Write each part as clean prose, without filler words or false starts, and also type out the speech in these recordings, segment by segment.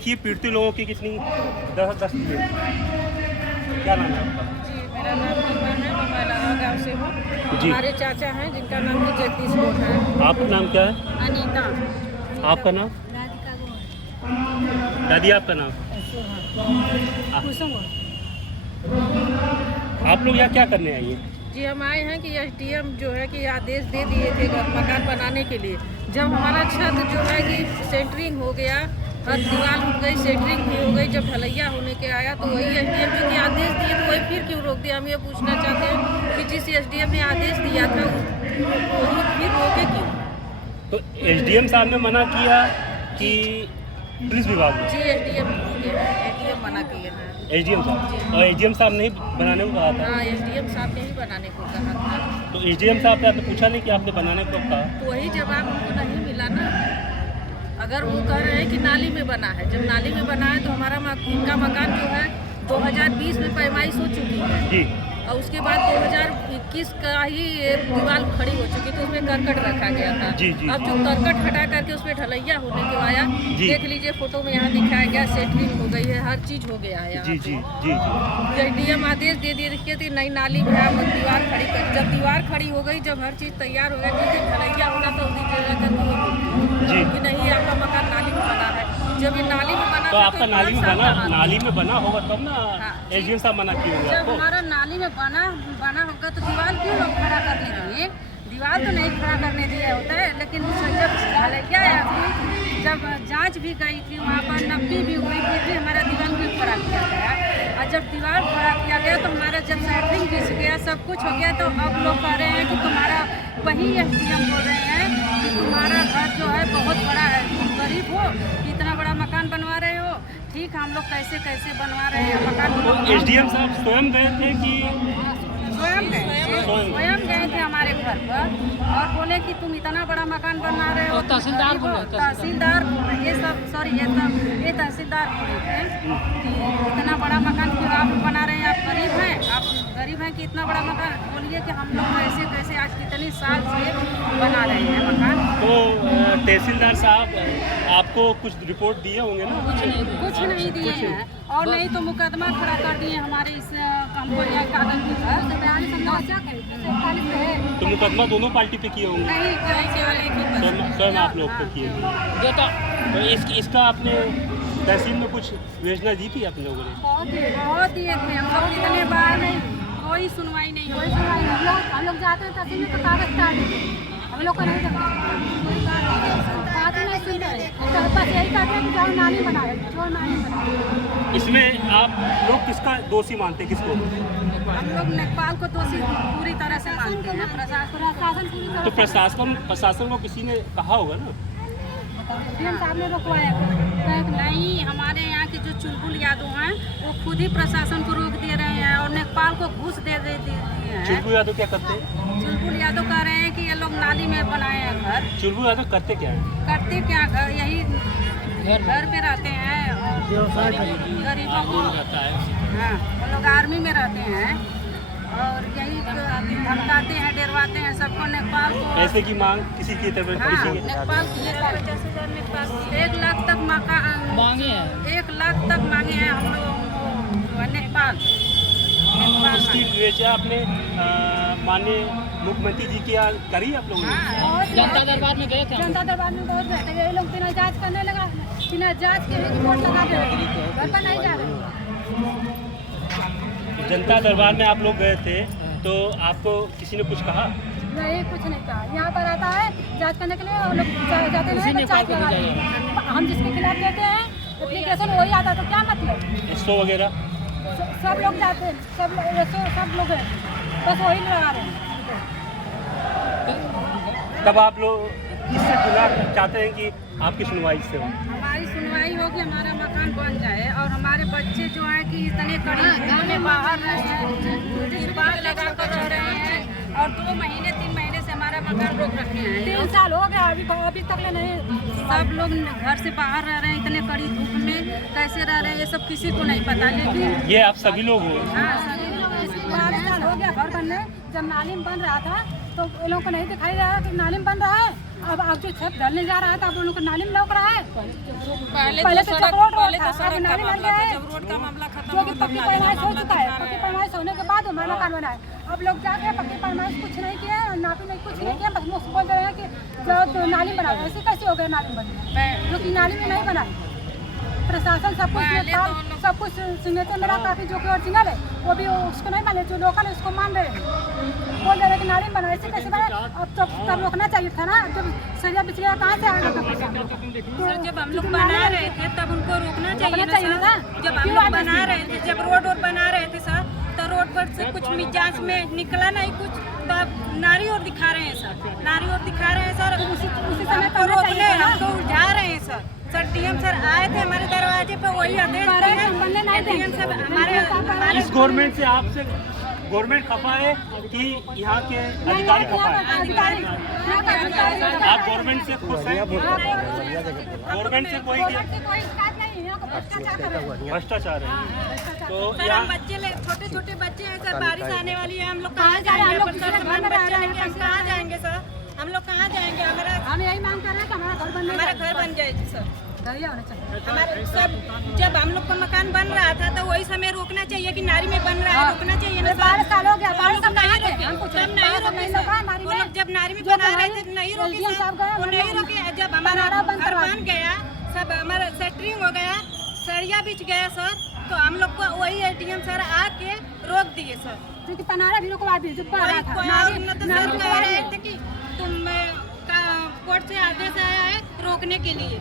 देखिए पीड़ित लोगों की कितनी दस क्या नाम है आपका? जी, मेरा नाम रीमा है, मैं मैलावा गाँव से हूँ। जी। हमारे चाचा हैं जिनका नाम भी जगदीश लोग है। आपका नाम क्या है? अनीता। आपका नाम? राधिका गौड़। दादी आपका नाम? कुसुम। आप लोग यहाँ क्या करने आई हैं? जी, हम आए हैं कि एसडीएम जो है कि आदेश दे दिए थे मकान बनाने के लिए। जब हमारा छत जो है कि सेंटरिंग हो गया और दीवार उठ गई, सेंटरिंग भी हो गई, जब ढलैया होने के आया तो वही एसडीएम जो कि आदेश दिए तो वही फिर क्यों रोक दिया? हम ये पूछना चाहते हैं कि जिस एसडीएम ने आदेश दिया था वही फिर रोके क्यों? तो एसडीएम साहब ने मना किया कि पुलिस विभाग ने? जी, एसडीएम मना किए हैं। एसडीएम साहब, और एसडीएम साहब ने ही बनाने को कहा था? हाँ, एसडीएम साहब ने ही बनाने को कहा था। तो एसडीएम साहब ने आपने पूछा नहीं कि आपने बनाने को कहा? तो वही जवाब हमको नहीं मिला ना। अगर वो कह रहे हैं कि नाली में बना है, जब नाली में बना है तो हमारा इनका मकान जो है 2020 में पैमाइश हो चुकी है जी। और उसके बाद 2021 का ही दीवार खड़ी हो चुकी थी, उसमें करकट रखा गया था। जी, जी। अब जो करकट हटा करके उसमें ढलैया होने के आया, जी। देख लीजिए फोटो में यहाँ दिखाया गया, सेंटरिंग हो गई है, हर चीज हो गया है यहाँ जी पे। जी जी जी। एसडीएम आदेश दे दिए देखिए थी नई नाली में आप दीवार खड़ी कर। जब दीवार खड़ी हो गई, जब हर चीज़ तैयार हो गया, जिस दिन ढलैया होना तो उस दिन जी। कि नहीं आपका मकान नाली में बना है। जब ये नाली में बना तो था आपका नाली में बना होगा तब ना हाँ। एसडीएम साहब मना किए होंगे जब आपको? हमारा नाली में बना होगा तो दीवार क्यों लोग खड़ा करने दिए? दीवार तो नहीं खड़ा करने दिया होता है, लेकिन जब ढलैया आया थी, जब जांच भी गई थी वहाँ पर, नब्बी भी हुई, फिर भी हमारा दीवार भी खड़ा किया गया। और जब दीवार खड़ा किया गया तो हमारा जब सेंटरिंग घिस गया, सब कुछ हो गया, तो अब लोग कह रहे हैं कि तुम्हारा वही एसडीएम बोल रहे हैं कि तुम्हारा घर जो है बहुत बड़ा है, तुम गरीब हो, इतना बड़ा मकान बनवा रहे हो। ठीक, हम लोग कैसे कैसे बनवा रहे हैं मकान। एसडीएम साहब स्वयं गए थे कि? स्वयं गए थे हमारे घर पर और बोले कि तुम इतना बड़ा मकान बना रहे हो। तहसीलदार ये सब सॉरी ये तहसीलदार बोले थे कि इतना बड़ा मकान क्यों आप बना रहे हैं? आप गरीब हैं कि इतना बड़ा मकान? बोलिए कि हम लोग कैसे कैसे आज कितने साल से बना रहे हैं मकान। तो तहसीलदार साहब आपको कुछ रिपोर्ट दिए होंगे ना? कुछ नहीं दिए हैं, और नहीं तो मुकदमा खड़ा कर दिए हमारे इस कंपनी कागज पर। तो मुकदमा दोनों पार्टी पे किए होंगे? नहीं, केवल एक ही पर। स्वयं आप लोग पे किए होंगे। तो इसका आपने तहसील में कुछ योजना दी थी आप लोगों ने? बहुत दिए थे हम लोग, इतने बार नहीं, कोई सुनवाई नहीं हुई। हम लोग जाते हैं तहसील में तो कागज काट देते हैं, हम लोग को नहीं देते, बात ही नहीं सुनते, तो बस यही कहते हैं कि जाओ नाली बनाओ, जो नाली बनाओ। इसमें आप लोग किसका दोषी मानते हैं, किसको? हम लोग नेपाल को दोषी पूरी तरह से मानते हैं। प्रशासन पूरी तरह तो प्रशासन को किसी ने कहा होगा ना? सीएम साहब ने रोकवाया नहीं, हमारे यहाँ के जो चुलबुल यादव हैं वो खुद ही प्रशासन को रोक दे रहे हैं और नेपाल को घूस दे दिए हैं। चुलबुल यादव क्या करते हैं? चुलबुल यादव कह रहे हैं कि ये लोग नाली में बनाए हैं घर। चुलबुल यादव करते क्या है? करते क्या? घर यही घर पे रहते हैं और गरीबों को, हाँ, वो लोग आर्मी में रहते हैं और यही धमकाते हैं, डरवाते हैं सबको। नेपाल को पैसे की मांग किसी की तरफ? हाँ, नेपाल की 1 लाख तक मांगे हैं, 1 लाख तक मांगे हैं हम लोग नेपाल। इसकी विवेचना आपने माननीय मुख्यमंत्री जी की करी आप लोगों ने? हाँ, जनता दरबार में गए थे, जनता दरबार में बहुत गए थे। ये लोग बिना जांच करने लगा, बिना जांच के रिपोर्ट लगा दे रहे हैं, घर पर नहीं जा रहे। जनता दरबार में आप लोग गए थे तो आपको किसी ने कुछ कहा? नहीं, कुछ नहीं कहा। यहाँ पर आता है जांच करने के लिए और लोग जाते नहीं तो जांच लगा देते हैं। हम जिसके खिलाफ देते हैं एप्लीकेशन वही आता तो क्या मतलब? एसओ वगैरह सब लोग जाते हैं, सब लोग हैं, बस वही लगा रहे हैं। तब आप लोग किससे जुड़ा चाहते हैं कि आपकी सुनवाई से हो? हमारी सुनवाई हो कि हमारा मकान बन जाए और हमारे बच्चे जो हैं कि इतने कड़ी धूप में बाहर रहे हैं, तिरपाल लगा कर रह रहे हैं और 2 महीने 3 महीने से हमारा मकान रोक रखे हैं। 3 साल हो गया, अभी तक नहीं। सब लोग घर से बाहर रह रहे हैं, इतने कड़ी धूप में कैसे रह रहे हैं ये सब किसी को नहीं पता। लेकिन ये आप सभी लोग हो? हाँ, सभी लोग 12 साल हो गया घर बनने। जब नाली में बन रहा था तो ये लोग को नहीं दिखाई दे रहा कि नाली में बन रहा है, अब जो छत ढलने जा रहा है तो अब उन लोग को नाली में लौक रहा है। पहले तो चक रोड पहले था, तो सड़क अब का नाली बन मामला गया था, है। जब रोड का मामला खत्म जो कि हो गया, पक्की पैमाइश हो चुका है, पक्की पैमाइश होने के बाद हमारा मकान बना है। अब लोग जाके पक्की पैमाइश कुछ नहीं किए, नापी नहीं कुछ नहीं किया, बस लोग बोल रहे हैं कि जो नाली बना है। ऐसे कैसे हो गया नाली बनी, जो कि नाली में नहीं बना है। प्रशासन सब कुछ नेपाल सब कुछ सिग्नेचर मेरा काफी जो कि ओरिजिनल है वो भी उसको नहीं माने, जो लोकल है उसको मान रहे हैं, बोल रहे हैं कि नाली बना ऐसे कैसे बना। अब तो तब रोकना चाहिए था ना, जब सरिया बिछ गया कहाँ से आएगा तब पैसा? सर जब हम लोग बना रहे थे तब उनको रोकना चाहिए ना सर। जब हम लोग बना रहे थे, जब रोड और बना रहे थे सर, तो रोड पर से कुछ मिजाज में निकला नहीं कुछ, तो अब नारी और दिखा रहे हैं सर, नारी और दिखा रहे हैं सर। उसी समय तो रोकने हमको उलझा रहे हैं सर डीएम सर आए थे हमारे दरवाजे पे, वही आदेश दिए डीएम सर हमारे इस गवर्नमेंट से आपसे गवर्नमेंट खफा है कि यहाँ के अधिकारी खफा है? आप गवर्नमेंट से खुश हैं? गवर्नमेंट से कोई भ्रष्टाचार है तो सर हम बच्चे छोटे छोटे बच्चे हैं सर, बारिश आने वाली है, हम लोग कहाँ जाएंगे? पर सर हमारे बच्चे लेके हम कहाँ जाएंगे सर? हम लोग कहाँ जाएंगे? हमारा हम यही मांग कर रहे हैं कि हमारा घर बन जाए सर। बढ़िया होना चाहिए। हमारे सब जब हम लोग का मकान बन रहा था तो वही समय रोकना चाहिए कि नारी में बन रहा है, रोकना चाहिए ना। 12 साल हो गया, 12 साल नहीं नहीं रोके, रोके, जब नहीं रोके सर, वो लोग जब नारी में बना रहे थे नहीं रोके सर, वो नहीं रोके। जब हमारा घर बन गया, सब हमारा सेटरिंग हो गया, सरिया बिछ गया सर, तो हम लोग को वही एडीएम सर आके रोक दिए सर, क्योंकि पनारा भी रुकवा दी जो पा रहा था। सर कह रहे थे कि तुम कोर्ट से आदेश आया है रोकने के लिए।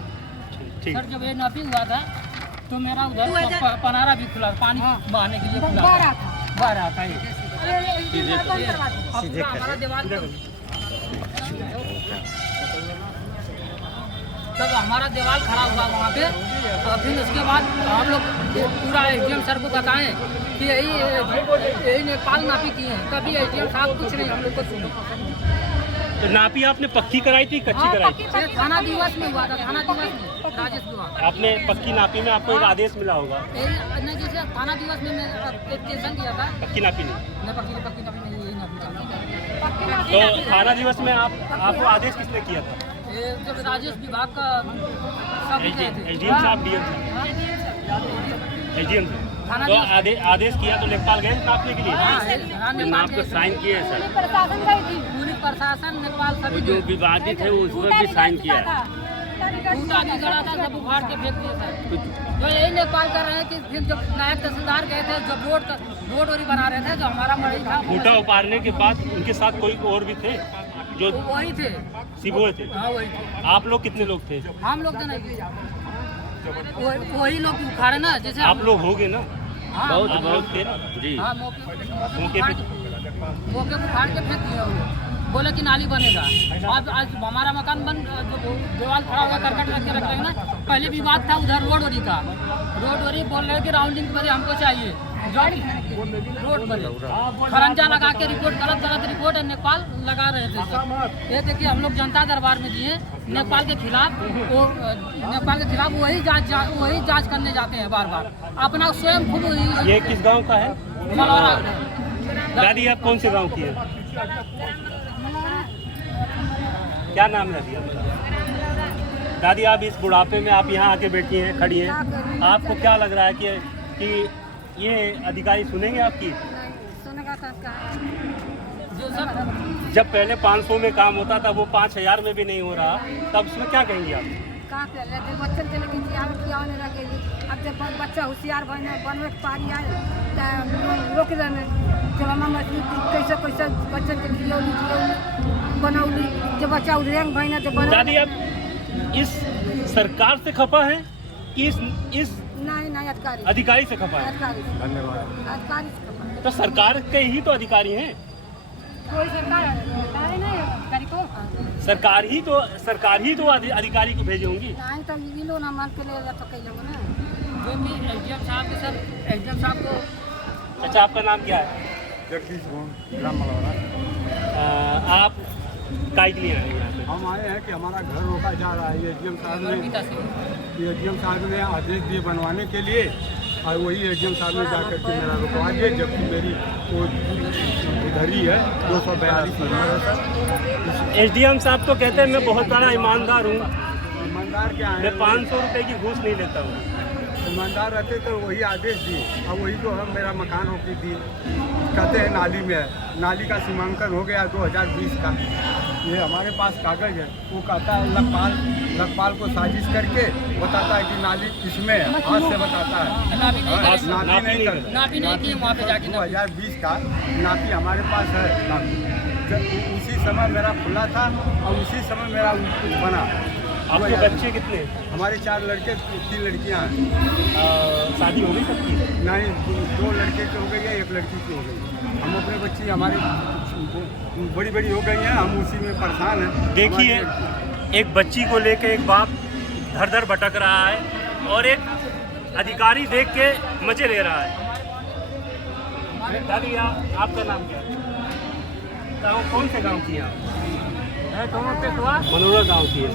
सर जब ये नापी हुआ था तो मेरा उधर पनारा भी खुला, पानी बहाने के लिए खुला बह रहा था ये। हमारा दीवार तब हमारा दीवार खड़ा हुआ वहाँ पे, तो फिर उसके बाद हम लोग पूरा एसडीएम सर को बताएं कि यही नेपाल नापी किए हैं, तभी एसडीएम साहब कुछ नहीं हम लोग को सुनी। तो नापी आपने पक्की कराई थी कच्ची कराई थी? ये थाना दिवस में हुआ था, थाना दिवस में राजेश विभाग आपने पक्की नापी में आपको एक आदेश मिला होगा? नहीं जैसे थाना दिवस में मैं एप्लीकेशन दिया था, पक्की नापी नहीं? मैं पक्की नापी नहीं यही नापी तो थाना दिवस में आपको आदेश किसने किया था? जब राजेश विभाग का सब गए थे। एसडीएम साहब, डीएम साहब, एसडीएम थाना तो आदेश किया तो लेखपाल गए नापने के लिए? नाप को साइन किए सर? प्रशासन गई थी, पूरी प्रशासन नेपाल सभी जो विवादित है उस पर भी साइन किया है? टूटा भी गड़ा था, सब उखाड़ के फेंक दिया था। जो यही नेपाल कर रहे हैं कि फिर जब नायब तहसीलदार गए थे, जब रोड वोरी बना रहे थे, जो हमारा मरीज था खूंटा उपाड़ने के बाद उनके साथ कोई और भी थे जो वही थे, सिबोए थे? हाँ वही थे। आप लोग कितने लोग थे? हम लोग तो नहीं, वही लोग उखाड़े ना, जैसे आप लोग हो गए ना? हाँ, बहुत थे ना जी। हाँ मौके मौके पे मौके को उखाड़ के फेंक दिया वो, बोले कि नाली बनेगा। अब आज हमारा मकान बन जो दीवार खड़ा हुआ करकट रख के रख रहे हैं ना, पहले विवाद था उधर रोड वोरी का, रोड वोरी बोल रहे कि राउंडिंग की वजह हमको चाहिए रोड पर खरंजा लगा के रिपोर्ट गलत रिपोर्ट है नेपाल लगा रहे थे सर। ये देखिए हम लोग जनता दरबार में दिए नेपाल के खिलाफ, वो नेपाल के खिलाफ वही जांच करने जाते हैं बार बार, अपना स्वयं खुद ये किस गांव का है? मलौरा। दादी आप कौन से गांव की है? क्या नाम है दादी? दादी आप इस बुढ़ापे में आप यहाँ आके बैठी हैं, खड़ी हैं, आपको क्या लग रहा है कि ये अधिकारी सुनेंगे आपकी? सुनेगा तो जो सर जब पहले 500 में काम होता था वो 5000 में भी नहीं हो रहा, तब उसमें क्या कहेंगे आप? कहाँ पे लगे बच्चे के लेकिन जियार किया होने लगेगी। अब जब बच्चा होशियार बनवे के पारी आए तो रोक रहे जब हम कैसे बच्चे के लिए बनौली, जब बच्चा उदयंग भैया जब बना। दादी आप इस सरकार से खफा है कि इस नहीं अधिकारी से खफा है? अधिकारी से खफा है। तो सरकार के ही तो अधिकारी हैं, कोई सरकार नहीं अधिकारी को, सरकार ही तो अधिकारी को भेजे होंगी। नहीं तो ये लोग ना मान के ले जा तो कई लोग ना, जो कि एसडीएम साहब के सर, एसडीएम साहब को। अच्छा आपका नाम क्या है? जगदीश ग्राम मलौरा। आप काय के लिए आए हैं यहाँ पे? हम आए हैं कि हमारा घर रोका जा रहा है। एसडीएम साहब ने आदेश दिए बनवाने के लिए, और वही एडीएम साहब ने जाकर के मेरा रुकवा दिया, जबकि मेरी वो इधर ही है 242 नंबर है सर। एसडीएम साहब तो कहते हैं मैं बहुत बड़ा ईमानदार हूँ, ईमानदार क्या है, मैं 500 रुपये की घूस नहीं लेता हूँ। ईमानदार रहते तो वही आदेश दिए, और वही जो है मेरा मकान रोकी दी, कहते हैं नाली में है, नाली का सीमांकन हो गया 2020 का। ये हमारे पास कागज है, वो कहता है लखपाल को साजिश करके बताता है कि नाली इसमें है, आज से बताता है, नापी नहीं करे, नापी नहीं करता। नापी नहीं किए वहाँ पे जाके 2020 का नापी हमारे पास है नापी, जब उसी समय मेरा खुला था और उसी समय मेरा बना। आपके बच्चे कितने? हमारे 4 लड़के 3 लड़कियां हैं। शादी हो गई सबकी? नहीं, 2 लड़के की हो गई है, 1 लड़की की हो गई। हम अपने बच्ची हमारी बड़ी बड़ी हो गई हैं, हम उसी में परेशान हैं। देखिए, एक बच्ची को लेके एक बाप धर धर भटक रहा है और एक अधिकारी देख के मजे ले रहा है। दादी आपका नाम क्या है? कौन से गांव की है आप? मनोरा गांव की है।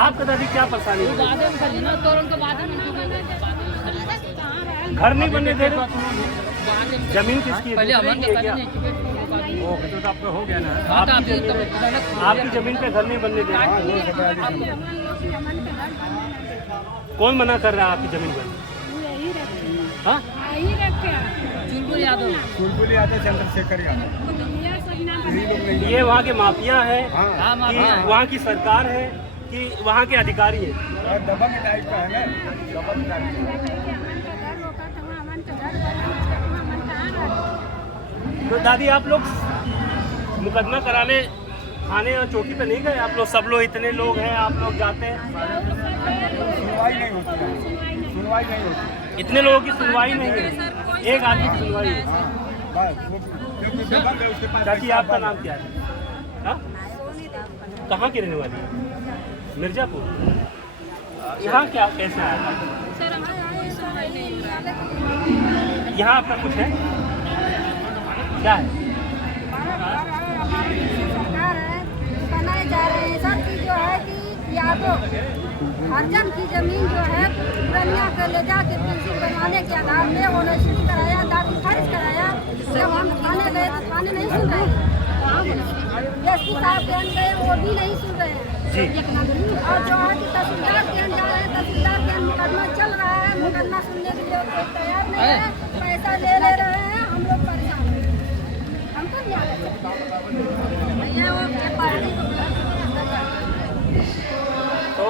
आपका दादी क्या परेशानी है? घर नहीं बनने दे रहे? जमीन किसकी है? पहले अमन के क्या? तो आपका हो गया ना। आपकी जमीन पे घर नहीं बनने दे रहे? कौन मना कर रहा है आपकी जमीन बनने? हाँ? चुलबुल यादव चंद्रशेखर यादव, यही लोग नहीं। ये वहाँ के माफिया है हाँ, कि वहाँ की सरकार है कि वहाँ के अधिकारी है? और दबंग टाइप का है ना, दबंग टाइप का। तो दादी आप लोग मुकदमा कराने थाने और चौकी पे नहीं गए? आप लोग सब लोग इतने लोग हैं, आप लोग जाते हैं, सुनवाई नहीं होती है, सुनवाई नहीं होती। इतने लोगों की सुनवाई नहीं है, एक आदमी की सुनवाई है। क्योंकि दबंग है, उसके पास चाची आपका नाम क्या है? हाँ? कहाँ की रहने वाली है? मिर्जापुर। यहाँ क्या कैसे आया? यहाँ आपका कुछ है? क्या है? सरकार है, बनाए जा रहे हैं सब चीज जो है कि यादव अर्जन की जमीन जो है पुरनिया के ले जाके पेंसिल बनवाने के आधार में वो रजिस्ट्री कराया, दाखिल खारिज कराया। जब हम थाने गए तो थाने नहीं सुन रहे हैं, एसपी साहब के यहाँ गए वो भी नहीं सुन रहे हैं। और जो है कि तहसीलदार के यहाँ जा रहे हैं, तहसीलदार के यहाँ मुकदमा चल रहा है, मुकदमा सुनने के लिए कोई तैयार नहीं है, पैसा ले रहे हैं, हम लोग परेशान हैं। हमको नहीं आ भैया वो पार्टी तो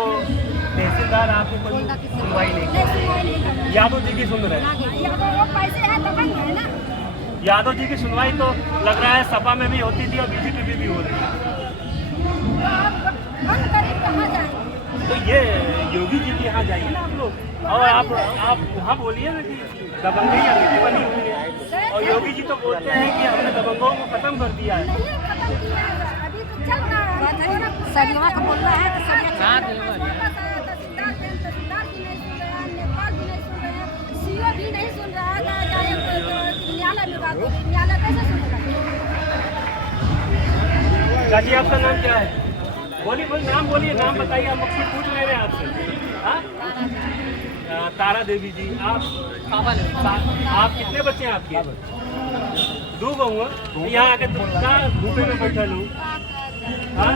तहसीलदार आपको कोई सुनवाई नहीं? यादव जी की सुन रहे हैं? यादव पैसे हैं दबंग है ना। यादव जी की सुनवाई तो लग रहा है सपा में भी होती थी और बीजेपी में भी हो रही है। हम गरीब कहाँ जाएंगे? तो ये योगी जी के यहाँ जाइए ना आप लोग, और आप वहाँ बोलिए ना कि दबंगई अभी बनी हुई है, और योगी जी तो बोलते हैं कि हमने दबंगों को खत्म कर दिया है। नहीं खत्म किया है, अभी तो चल रहा है। सरिया का बोल रहा है तो सरिया तहसीलदार की नहीं सुन रहे हैं, नेपाल भी नहीं सुन रहे हैं, सीओ भी नहीं सुन रहा है। न्यायालय में बात होगी, न्यायालय कैसे सुनेगा? चाची आपका नाम क्या है? बोलिए नाम बोलिए, नाम बताइए, हम मुझसे पूछ ले रहे हैं आपसे। हाँ? तारा देवी जी, आप कितने बच्चे हैं आपके? 2 बहू हैं। यहाँ आके तुम क्या धूपे में बैठे लो? हाँ?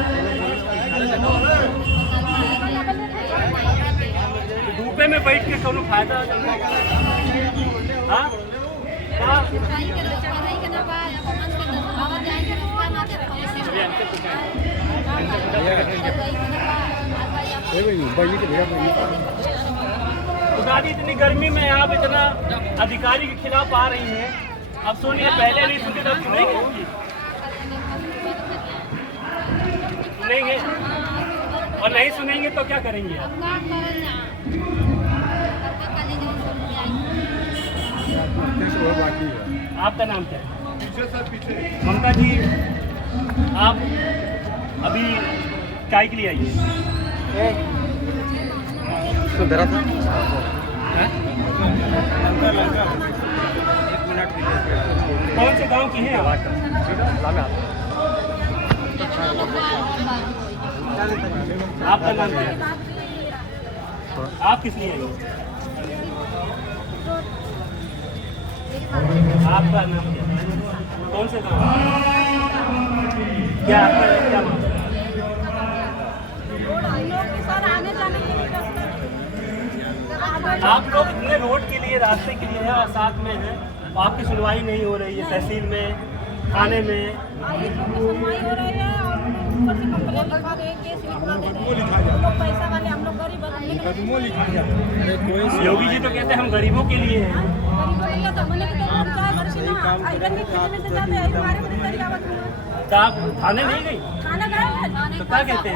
धूपे में बैठ के कोनो फायदा? हाँ? तो दादी इतनी गर्मी में आप इतना अधिकारी के खिलाफ आ रही हैं, अब सुनिए, पहले नहीं सुनते तब सुनेंगे, सुनेंगे और नहीं सुनेंगे तो क्या करेंगे आप? आपका नाम क्या है? ममता जी, आप अभी काय के लिए आइए? सुधरा था। कौन से गांव की हैं आप? आपका नाम क्या है? आप किस लिए आइए? आपका नाम क्या है? कौन से गाँव? क्या आपका क्या नाम है? सर आने जाने के लिए रास्ता आप लोग इतने रोड के लिए रास्ते के लिए है और साथ में है, आपकी सुनवाई नहीं हो रही है तहसील में, थाने में। सुनवाई हो रही है और ऊपर से कंप्लेंट लिखवा रहे हैं, केस लिखवा दे रहे हैं। हम लोग पैसा वाले, हम लोग गरीब योगी जी तो कहते हैं हम गरीबों के लिए हैं। गरीबों के लिए तो हमने कि लोग चाहे घर से ना आयरन की खरीदने से जाते हैं, हमारे बड़ी तरीकावत में तो आप थाने नहीं गई? खाना गए तो क्या कहते हैं?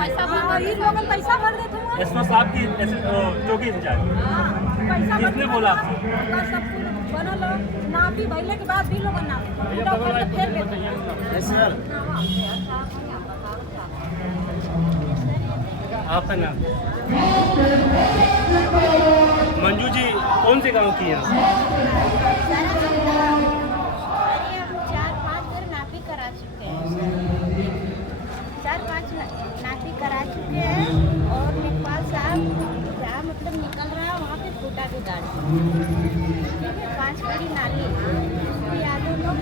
ये लोग पैसा भर देते हैं। एसपी साहब की चौकी इंचार्ज पैसा किसने बोला आपको? सब बनल नापी भैले के बाद भी लोग नापी फेर देते हैं। आपका नाम? मंजू जी कौन से गांव की हैं? नापी करा चुके हैं और लेखपाल साहब जहाँ मतलब निकल रहा है वहाँ पे फूटा भी गाड़ी, ठीक है। 5 बड़ी नाली यादव लोग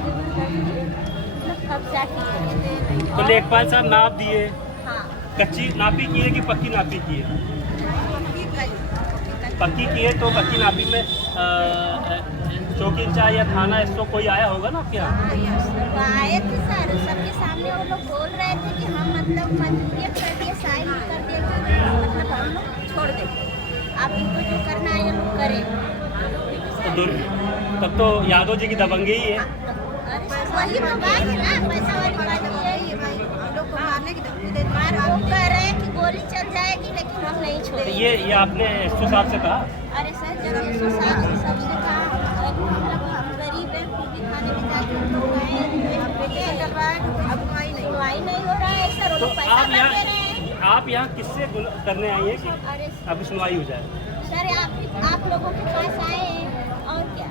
मतलब कब्जा किए। तो लेखपाल साहब नाप दिए, हाँ, कच्ची नापी की है कि पक्की नापी की है? पक्की की है तो पक्की नापी में चौकी इंचार्ज या थाना इसको कोई आया होगा ना आपके यहाँ? वो आए थे सर, सबके सामने वो लोग बोल रहे थे कि हम मतलब मंजूरियत कर दिए, साइन कर दिए, मतलब हम लोग छोड़ दें, आप इनको जो करना है ये लोग करें। तब तो यादव जी की दबंगी ही है। वही तो बात है ना, पैसा वाली बात ये है, भाई हम लोग को मारने की धमकी दे मार वो कह रहे हैं कि गोली चल जाएगी लेकिन हम नहीं छोड़ेंगे। ये आपने एसपी साहब से कहा? अरे सर जब इसको सबसे कहा मतलब हम गरीब हैं, फिर भी खाने में जाके हम लोग आए, अब सुनवाई नहीं हो रहा है सर, वो तो लोग पैसा आप दे रहे हैं। आप यहाँ किससे करने आई हैं कि अरे आपकी सुनवाई हो जाए? सर आप लोगों के पास आए हैं और क्या।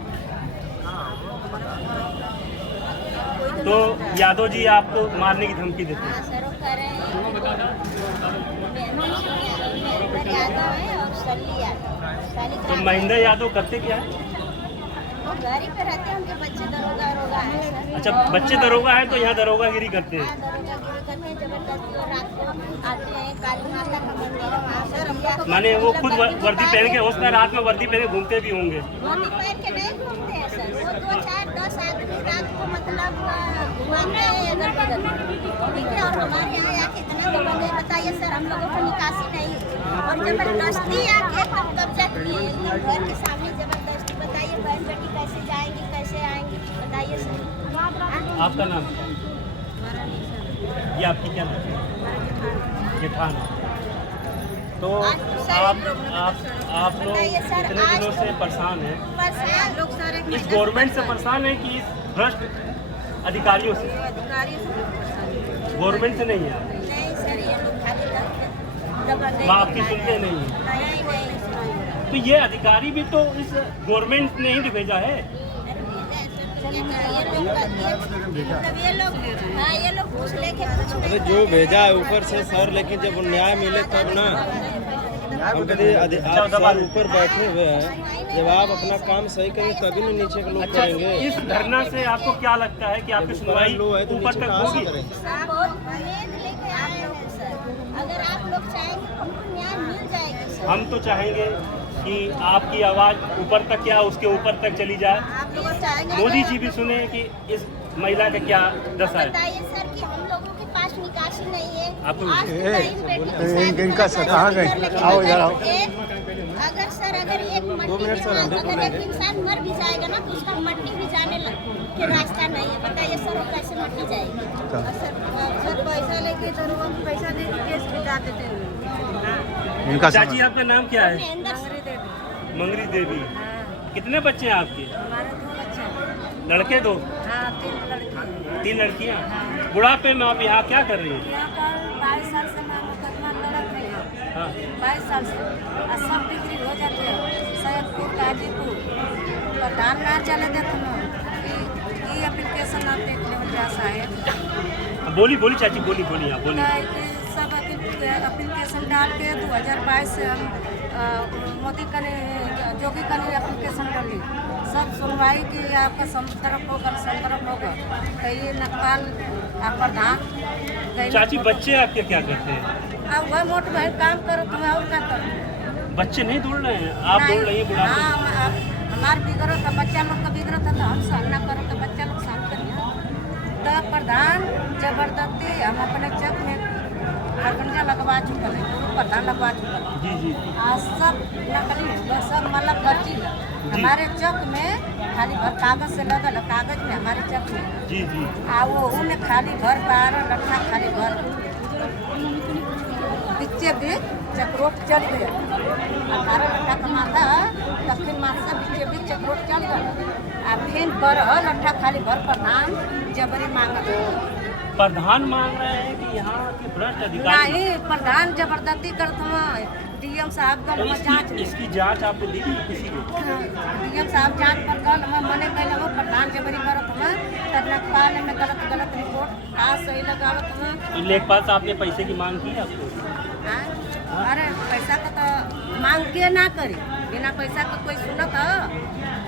तो यादव जी आपको मारने की धमकी देते हाँ हैं? सर वो कह रहे हैं कि यादव है और सली यादव तो महेंद्र यादव करते क्या है? वो घर ही पे रहते हैं, उनके बच्चे दरोगा हैं सर। अच्छा, बच्चे दरोगा हैं तो यहाँ दरोगागिरी करते हैं? हाँ, दरोगागिरी करते हैं जबरदस्ती, और रात को आते हैं, काली माता का मंदिर है वहाँ सर। माने वो खुद वर्दी पहन के होता है, रात में वर्दी पहन के घूमते भी होंगे? वर्दी पहन के नहीं घूमते हैं सर, वो 2, 4, 10 आदमी रात को मतलब घुमाते हैं अगर बगल में, ठीक है। और हमारे यहाँ आके इतना दबंग है, बताइए सर, हम लोगों को निकासी नहीं और जबरदस्ती आके एकदम कब्जा किए एकदम घर के सामने जबरदस्ती। बताइए बहन बेटी कैसे जाएंगी, कैसे आएंगी, बताइए सर। आपका नाम? ये आपकी क्या नाम है? जेठान। तो आप लोग इतने दिनों से परेशान हैं, लोग सारे इस गवर्नमेंट से परेशान है कि इस भ्रष्ट अधिकारियों से? गवर्नमेंट से नहीं है? नहीं सर, ये लोग खाली दबंग बाप की सुनते नहीं है। तो ये अधिकारी भी तो इस गवर्नमेंट ने ही भेजा है। ये लोग पूछ लेके अरे जो भेजा है ऊपर से सर, लेकिन जब न्याय मिले तब ना। हम कहते आप सर ऊपर बैठे हुए हैं, जब आप अपना काम सही करेंगे तभी ना नीचे के लोग अच्छा, करेंगे। इस धरना से आपको क्या लगता है कि आपकी सुनवाई लो है तो ऊपर नीचे तक कहाँ से होगी? करें? बहुत उम्मीद लेके आए हैं सर, अगर आप लोग चाहेंगे तो हमको न्याय मिल जाएगी सर। हम तो चाहेंगे कि आपकी आवाज़ ऊपर तक, क्या उसके ऊपर तक चली जाए, आप लोग चाहेंगे मोदी जी भी सुने कि इस महिला का क्या दशा है। बताइए सर कि हम लोगों के पास निकासी नहीं है। आपको- आज के टाइम बेटी की शादी इनका करना कहाँ गए? लेकिन आओ इधर आओ। अगर सर अगर एक मट्टी भी अगर एक इंसान मर भी जाएगा ना तो उसका मट्टी भी जाने के रास्ता नहीं है। बताइए सर वो कैसे मट्टी जाएगी? सर पैसा लेके तो पैसा दे के केस बिता देते हैं। इनका चाची आपका नाम क्या है? महेंद्र सर मंगरी देवी। कितने बच्चे हैं आपके? हमारे 2 बच्चे हैं। लड़के 2? हाँ, 3 लड़के। 3 लड़कियाँ? बुढ़ापे में आप यहाँ क्या कर रही हैं? यहाँ पर 22 साल से मैं मुकदमा लड़त रही हूँ। हाँ, 22 साल से और सब बिक्री हो जाते हैं। सैदपुर, गाजीपुर, प्रधान ना चले देते हैं कि एप्लीकेशन आप देख ले जैसा है। बोली चाची, बोली आप बोली। तो ये सब एप्लीकेशन डाल के 2022 से हम मोदी कने जोगी कने एप्लीकेशन डाली, सब सुनवाई लिखवाई कि आपका तरफ होगा तरफ होगा कहीं नकपाल आप प्रधान कहीं चाची बच्चे आपके क्या करते हैं? अब वह मोट बहन काम करो तुम्हें और क्या करो बच्चे नहीं दौड़ रहे हैं, आप दौड़ रही हैं बुढ़ापे में। हाँ हमारे बिगड़ो तो बच्चा लोग का बिगड़ो था तो हम सहन ना करो तो बच्चा लोग सहन करिए। तो प्रधान जबरदस्ती हम अपने चक में खरगंजा लगवा चुका है, प्रधान लगवा चुका है। जी जी आज सब नकली है, सब मतलब फर्जी है। हमारे चक में खाली भर कागज से लगल है, कागज में हमारे चक में जी जी वो उन्हें खाली भर 12 लट्ठा खाली भर बीचे बीच चक्रोट चल गए 18 लट्ठा का माथा दक्षिण माथा बीचे बीच चक्रोट चल गए। अब फिर 12 लट्ठा खाली भर प्रधान जबरी मांगत प्रधान मांग रहे हैं कि यहाँ के भ्रष्ट अधिकारी नहीं प्रधान जबरदस्ती करत हम डीएम साहब का तो जांच इसकी जांच आपको दी थी किसी को? डीएम साहब जांच पर कल हम मने कल हम प्रधान जबरी करत हम तब नकपाल में गलत रिपोर्ट आज सही लगावत हम। लेखपाल साहब ने पैसे की मांग की है आपको? अरे पैसा का तो मांग के ना करी, बिना पैसा का कोई सुनत है?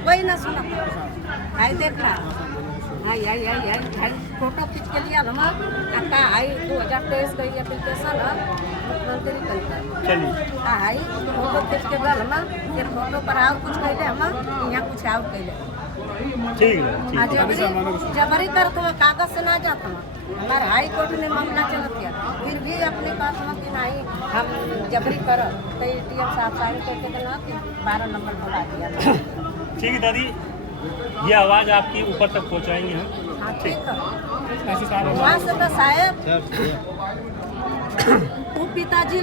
कोई ना सुनत। आई देख रहा आई फोटो खींच के लिया हम का आई 2023 का एप्लीकेशन है मुख्यमंत्री कल चलिए आई फोटो खींच के गल हम फिर फोटो पर आओ कुछ कैले हम यहाँ कुछ आओ कैले ठीक है ठीक है। जबरी करत हम कागज से ना जात हम हमारे हाई कोर्ट में मामला चलत है फिर भी अपने पास हम कि नहीं हम जबरी कर तो डीएम साहब साइन करके देना कि 12 नंबर बुला दिया। ठीक है दादी, ये आवाज़ आपकी ऊपर तक पहुँचाएंगे हम। हाँ ठीक है वहाँ से तो साहेब सब ठीक है। वो पिताजी